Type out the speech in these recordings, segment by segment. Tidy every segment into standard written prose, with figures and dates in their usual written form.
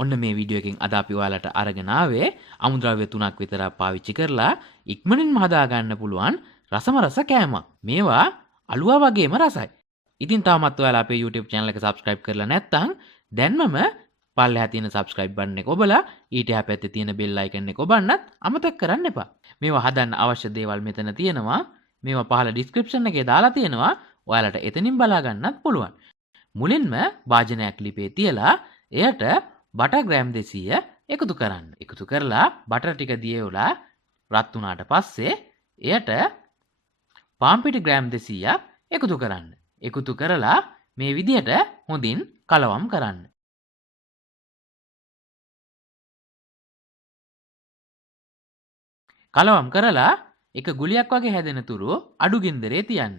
ඔන්න මේ වීඩියෝ එකෙන් අද අපි ඔයාලට අරගෙන ආවේ අමුද්‍රව්‍ය 3ක් විතර පාවිච්චි කරලා ඉක්මනින්ම හදා ගන්න පුළුවන් රසම රස කෑමක්. මේවා අලුවා වගේම රසයි. ඉතින් තාමත් ඔයාලා අපේ YouTube channel එක subscribe කරලා නැත්නම් දැන්මම පල්ලෙහා තියෙන subscribe button එක ඔබලා ඊට එහා පැත්තේ තියෙන bell icon එක ඔබන්නත් අමතක කරන්න එපා. මේවා හදන්න අවශ්‍ය දේවල් මෙතන තියෙනවා. මේවා පහළ description එකේ දාලා තියෙනවා. ඔයාලට එතනින් බලා ගන්නත් පුළුවන්. මුලින්ම වාජනයක් ලිපේ තියලා එයට බටර් ග්‍රෑම් 200 එකතු කරන්න. එකතු කරලා බටර් ටික දියවලා රත් වුණාට පස්සේ එයට පාන් පිටි ග්‍රෑම් 200ක් එකතු කරන්න. එකතු කරලා මේ විදියට හොඳින් කලවම් කරන්න. කලවම් කරලා එක ගුලියක් වගේ හැදෙන තුරු අඩු ගින්දරේ තියන්න.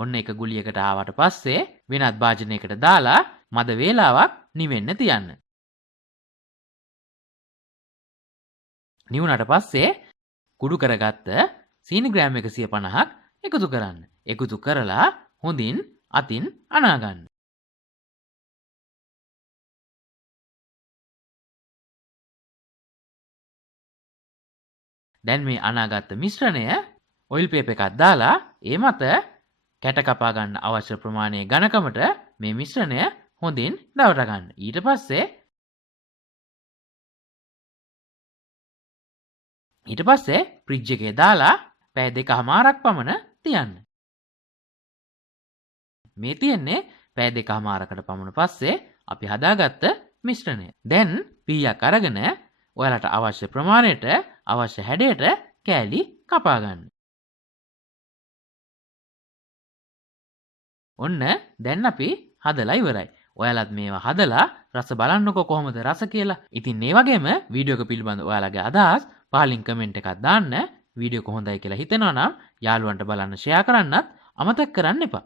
ඔන්න එක ගුලියකට ආවට පස්සේ වෙනත් භාජනයකට දාලා මද වේලාවක් නිවෙන්න තියන්න. නිවුණට පස්සේ කුඩු කරගත්ත සීනි ග්‍රෑම් 150ක් එකතු කරන්න. එකතු කරලා හොඳින් අතින් අනා ගන්න. දැන් මේ අනාගත්ත මිශ්‍රණය ඔයිල් පේපර් එකක් දාලා ඒ මත කැට කපා ගන්න අවශ්‍ය ප්‍රමාණයේ ඝනකමට මේ මිශ්‍රණය හොඳින් දවර ගන්න. ඊට පස්සේ ෆ්‍රිජ් එකේ දාලා පැය 2කමාරක් පමණ තියන්න. මේ තියෙන්නේ පැය 2කමාරකට පමණ පස්සේ අපි හදාගත්ත මිශ්‍රණය. දැන් පීයක් අරගෙන ඔයාලට අවශ්‍ය ප්‍රමාණයට අවශ්‍ය හැඩයට කෑලි කපා ගන්න. ඔන්න දැන් අපි හදලා ඉවරයි. ඔයාලත් මේවා හදලා රස බලන්නකෝ කොහොමද රස කියලා. ඉතින් මේ වගේම වීඩියෝ එක පිළිබඳ ඔයාලගේ අදහස් පහලින් කමෙන්ට් එකක් දාන්න. වීඩියෝ එක හොඳයි කියලා හිතෙනවා නම් යාළුවන්ට බලන්න ෂෙයා කරන්නත් අමතක කරන්න එපා.